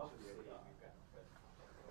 Oh, yeah, we've got going on. So I would confuse his name and the right people. What? We have this. Yeah. We'll be there. I cranked it up, but that was mine. No, I don't know if it's sending to us yet. That's what my extra mics I might be flipping if I need to.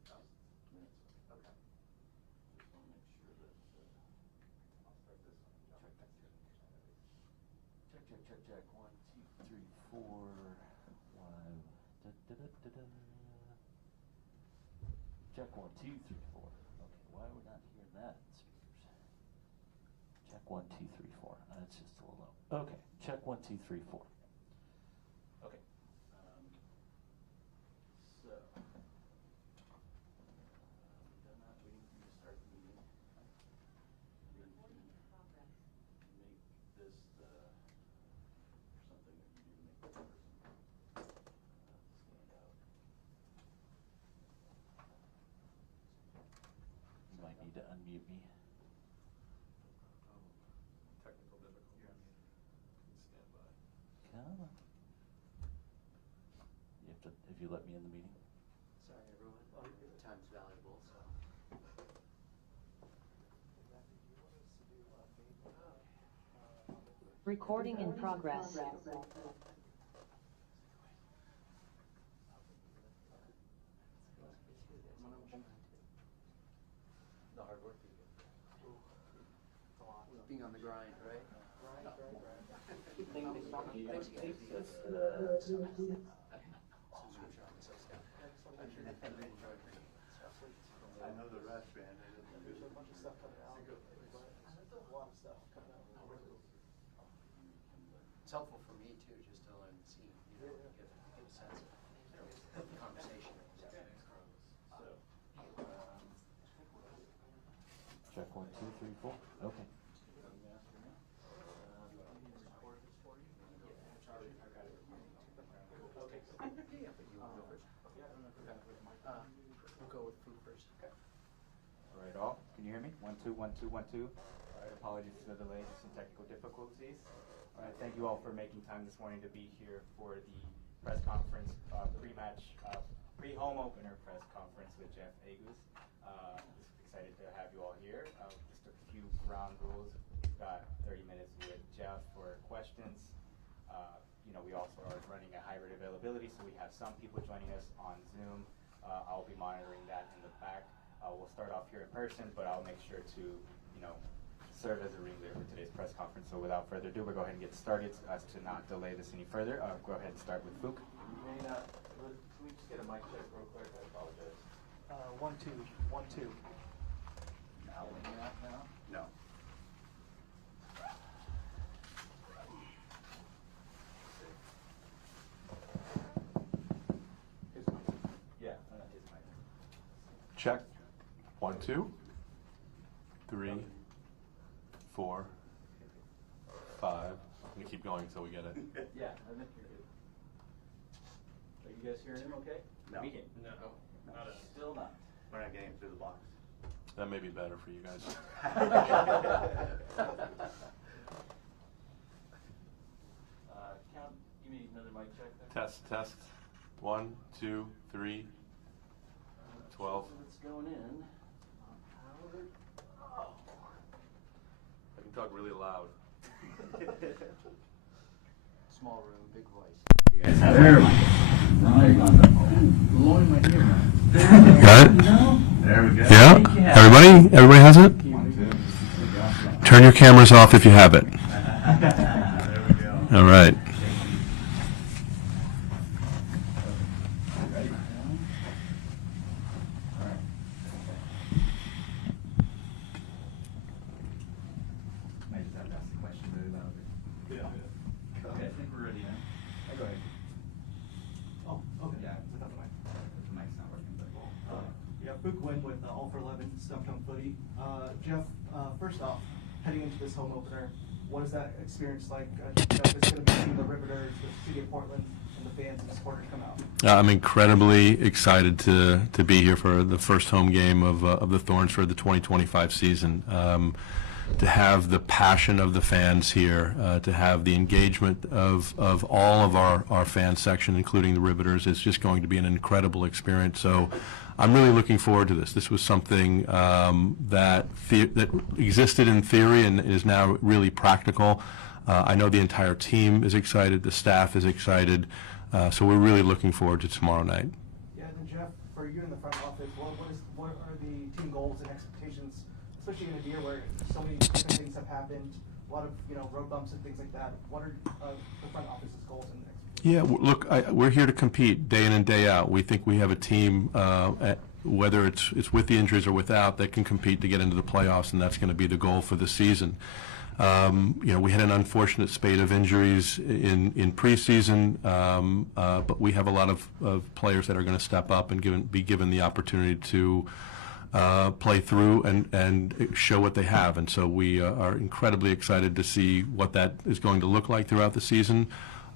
Gotcha. You're listening enjoyment. We're minutes. Okay. Just want to make sure that. I'll start this one. Check that. Check. 1, 2, 3, 4. One. Da. Check 1, 2, 3, 4. Okay, why are we not hearing that in speakers? Check 1, 2, 3, 4. That's just a little low. Okay, check 1, 2, 3, 4. Okay. So. We've done that. Waiting for you to start the meeting. Recording in progress. Make this something that you do to make the person stand out. You might need to unmute me. Technical difficulties. Stand by. Come on. You have you let me in the meeting? Sorry, everyone. Well, your time's valuable, so. Recording in progress. The hard work you do. Being on the grind, right? Thanks, guys. Subscription on the Substack. Rush, man. There's a bunch of stuff coming out, but a lot of stuff coming out. It's helpful for me too, just to learn the scene, get a sense of the conversation. Check 1, 2, 3, 4. Okay. We'll go with food first. Okay. All right, all. Can you hear me? 1, 2, 1, 2, 1, 2. All right, apologies for the delay, just some technical difficulties. All right, thank you all for making time this morning to be here for the press conference, pre-match, pre-home opener press conference with Jeff Agus. Just excited to have you all here. Just a few ground rules. We've got 30 minutes with Jeff for questions. We also are running a hybrid availability, so we have some people joining us on Zoom. I'll be monitoring that in the back. We'll start off here in person, but I'll make sure to, serve as a ringleader for today's press conference. So without further ado, we'll go ahead and get started as to not delay this any further. Go ahead and start with Fook. Can we just get a mic check real quick? I apologize. 1, 2, 1, 2. Now, now? No. Yeah, his mic. Check. 1, 2, 3, 4, 5. I'm gonna keep going until we get it. Yeah, I think you're good. Are you guys hearing him okay? No. We can. No, not a. Still not. We're not getting through the box. That may be better for you guys. Count, you need another mic check there? Test. 1, 2, 3, 12. It's going in. I can talk really loud. Small room, big voice. There. Now you're going to blowing my ear. Got it? There we go. Yeah? Everybody has it? Turn your cameras off if you have it. There we go. All right. Might just have to ask the question really loud. Okay, I think we're ready now. Go ahead. Oh, okay. Yeah, without the mic. The mic's not working, but. Yeah, Fook Win with All for 11 Stumped on Footy. Jeff, first off, heading into this home opener, what is that experience like? It's going to be seeing the Riveters, the city of Portland, and the fans and the supporters come out. I'm incredibly excited to be here for the first home game of the Thorns for the 2025 season. To have the passion of the fans here, to have the engagement of all of our fan section, including the Riveters, is just going to be an incredible experience. So I'm really looking forward to this. This was something that existed in theory and is now really practical. I know the entire team is excited, the staff is excited, so we're really looking forward to tomorrow night. Yeah, and then Jeff, for you in the front office, what are the team goals and expectations, especially in a year where so many different things have happened, a lot of road bumps and things like that? What are the front office's goals and expectations? Yeah, look, we're here to compete day in and day out. We think we have a team, whether it's with the injuries or without, that can compete to get into the playoffs, and that's going to be the goal for the season. We had an unfortunate spate of injuries in preseason, but we have a lot of players that are going to step up and be given the opportunity to play through and show what they have. And so we are incredibly excited to see what that is going to look like throughout the season.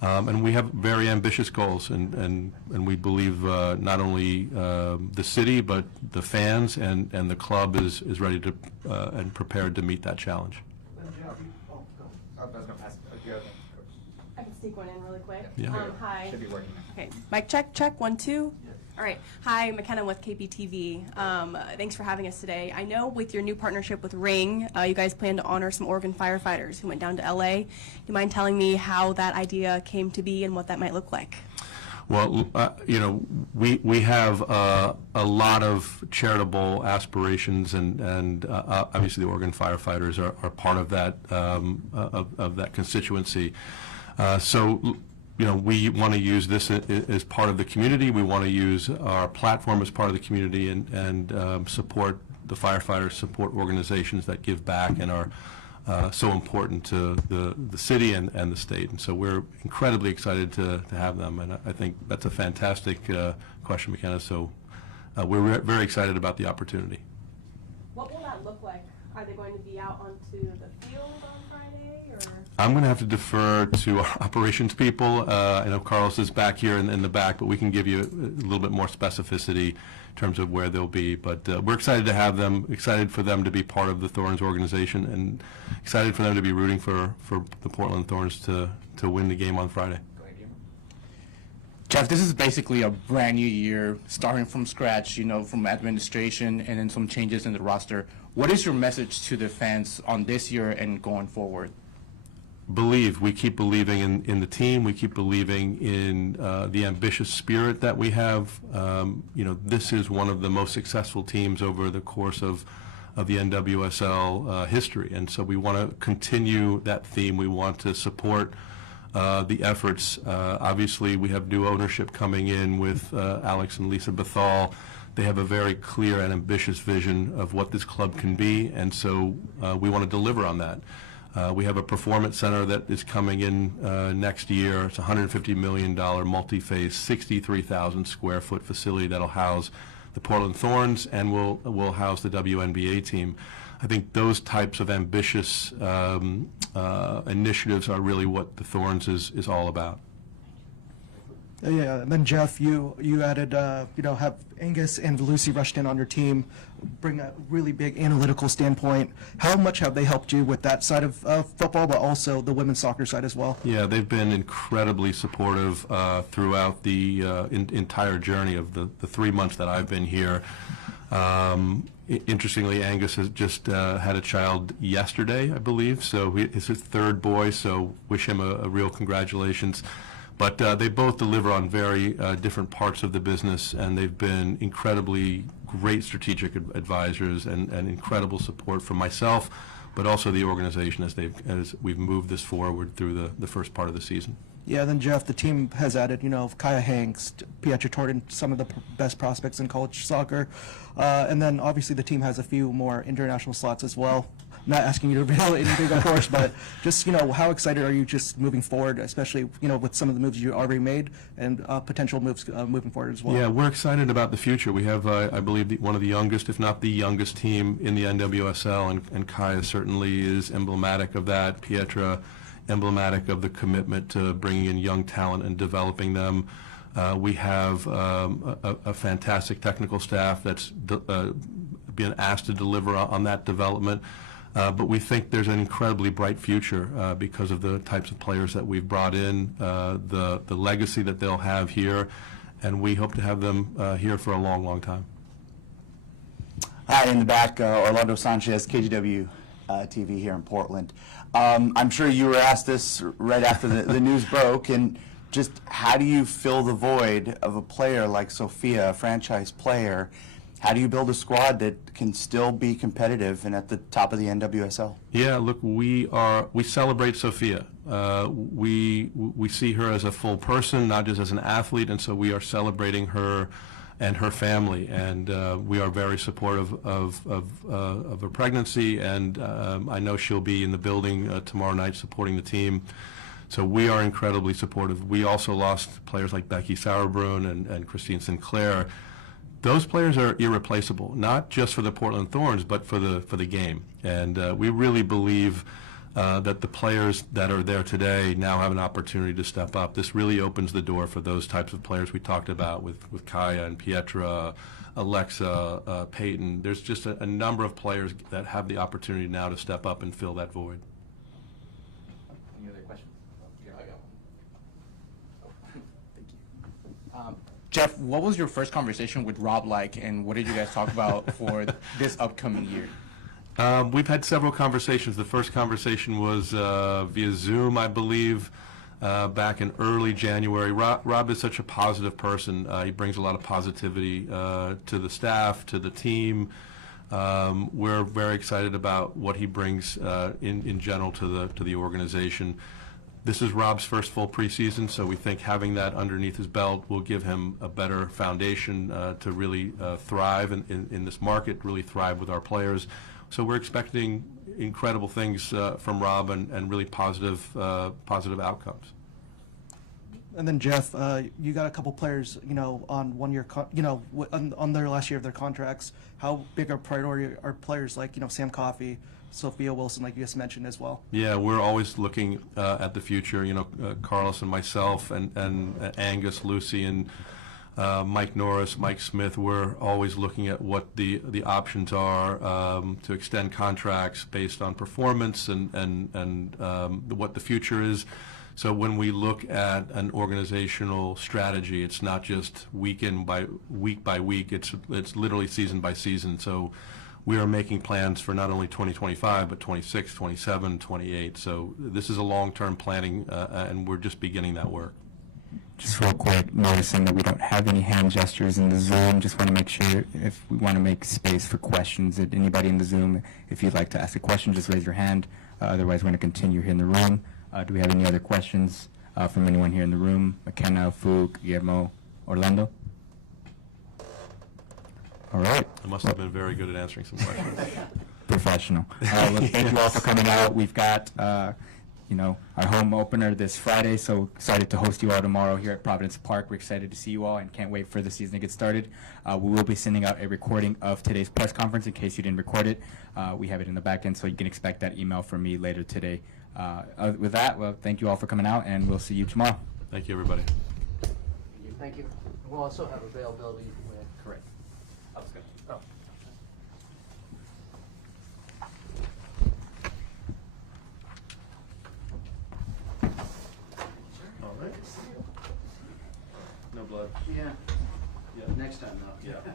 And we have very ambitious goals, and we believe not only the city, but the fans and the club is ready to and prepared to meet that challenge. Then Jeff, go. I was going to pass. I can sneak one in really quick. Yeah. Hi. Should be working. Okay, mic check, 1, 2. All right. Hi, McKenna with KPTV. Thanks for having us today. I know with your new partnership with Ring, you guys plan to honor some Oregon firefighters who went down to LA. Do you mind telling me how that idea came to be and what that might look like? Well, we have a lot of charitable aspirations, and obviously the Oregon firefighters are part of that of that constituency. We want to use this as part of the community. We want to use our platform as part of the community and support the firefighter support organizations that give back and are so important to the city and the state. And so we're incredibly excited to have them. And I think that's a fantastic question, McKenna. So we're very excited about the opportunity. What will that look like? Are they going to be out onto the field on Friday, or? I'm going to have to defer to our operations people. I know Carlos is back here in the back, but we can give you a little bit more specificity in terms of where they'll be. But we're excited to have them, excited for them to be part of the Thorns organization, and excited for them to be rooting for the Portland Thorns to win the game on Friday. Jeff, this is basically a brand new year, starting from scratch, from administration and then some changes in the roster. What is your message to the fans on this year and going forward? We keep believing in the team. We keep believing in the ambitious spirit that we have. This is one of the most successful teams over the course of the NWSL history, and so we want to continue that theme. We want to support the efforts. Obviously, we have new ownership coming in with Alex and Lisa Bethal. They have a very clear and ambitious vision of what this club can be, and so we want to deliver on that. We have a performance center that is coming in next year. It's a $150 million multi-phase, 63,000 square foot facility that'll house the Portland Thorns and will house the WNBA team. I think those types of ambitious initiatives are really what the Thorns is all about. Yeah, and then Jeff, you added, have Angus and Lucy rushed in on your team, bring a really big analytical standpoint. How much have they helped you with that side of football, but also the women's soccer side as well? Yeah, they've been incredibly supportive throughout the entire journey of the 3 months that I've been here. Interestingly, Angus has just had a child yesterday, I believe, so it's his third boy, so wish him a real congratulations. But they both deliver on very different parts of the business, and they've been incredibly great strategic advisors and incredible support from myself, but also the organization as we've moved this forward through the first part of the season. Yeah, then Jeff, the team has added, Kaya Hanks, Pietra Torton, some of the best prospects in college soccer, and then obviously the team has a few more international slots as well. Not asking you to reveal anything, of course, but just, how excited are you just moving forward, especially, with some of the moves you already made and potential moves moving forward as well? Yeah, we're excited about the future. We have, I believe, one of the youngest, if not the youngest team in the NWSL, and Kaya certainly is emblematic of that. Pietra, emblematic of the commitment to bringing in young talent and developing them. We have a fantastic technical staff that's being asked to deliver on that development. But we think there's an incredibly bright future because of the types of players that we've brought in, the legacy that they'll have here, and we hope to have them here for a long, long time. Hi, in the back, Orlando Sanchez, KGW TV here in Portland. I'm sure you were asked this right after the news broke, and just how do you fill the void of a player like Sophia, a franchise player? How do you build a squad that can still be competitive and at the top of the NWSL? Yeah, look, we celebrate Sophia. We see her as a full person, not just as an athlete, and so we are celebrating her and her family, and we are very supportive of her pregnancy, and I know she'll be in the building tomorrow night supporting the team. So we are incredibly supportive. We also lost players like Becky Sauerbrunn and Christine Sinclair. Those players are irreplaceable, not just for the Portland Thorns, but for the game. And we really believe that the players that are there today now have an opportunity to step up. This really opens the door for those types of players we talked about with Kaya and Pietra, Alexa, Peyton. There's just a number of players that have the opportunity now to step up and fill that void. Any other questions? Yeah, I got one. Thank you. Jeff, what was your first conversation with Rob like, and what did you guys talk about for this upcoming year? We've had several conversations. The first conversation was via Zoom, I believe, back in early January. Rob is such a positive person. He brings a lot of positivity to the staff, to the team. We're very excited about what he brings in general to the organization. This is Rob's first full preseason, so we think having that underneath his belt will give him a better foundation to really thrive in this market, really thrive with our players. So we're expecting incredible things from Rob and really positive outcomes. And then Jeff, you got a couple players, on 1 year, on their last year of their contracts. How big a priority are players like, Sam Coffey, Sophia Wilson, like you just mentioned as well? Yeah, we're always looking at the future. Carlos and myself and Angus, Lucy, and Mike Norris, Mike Smith. We're always looking at what the options are to extend contracts based on performance and what the future is. So when we look at an organizational strategy, it's not just week by week. It's literally season by season. So we are making plans for not only 2025, but 26, 27, 28. So this is a long-term planning, and we're just beginning that work. Just real quick, noticing that we don't have any hand gestures in the Zoom. Just want to make sure if we want to make space for questions. That anybody in the Zoom, if you'd like to ask a question, just raise your hand. Otherwise, we're going to continue here in the room. Do we have any other questions from anyone here in the room? McKenna, Fook, Guillermo, Orlando? All right. I must have been very good at answering some questions. Professional. Well, thank you all for coming out. We've got, our home opener this Friday, so excited to host you all tomorrow here at Providence Park. We're excited to see you all and can't wait for the season to get started. We will be sending out a recording of today's press conference in case you didn't record it. We have it in the back end, so you can expect that email from me later today. With that, well, thank you all for coming out, and we'll see you tomorrow. Thank you, everybody. Thank you. We'll also have availability with. Correct. I was good. Oh. All right. No blood. Yeah. Next time, though. Yeah.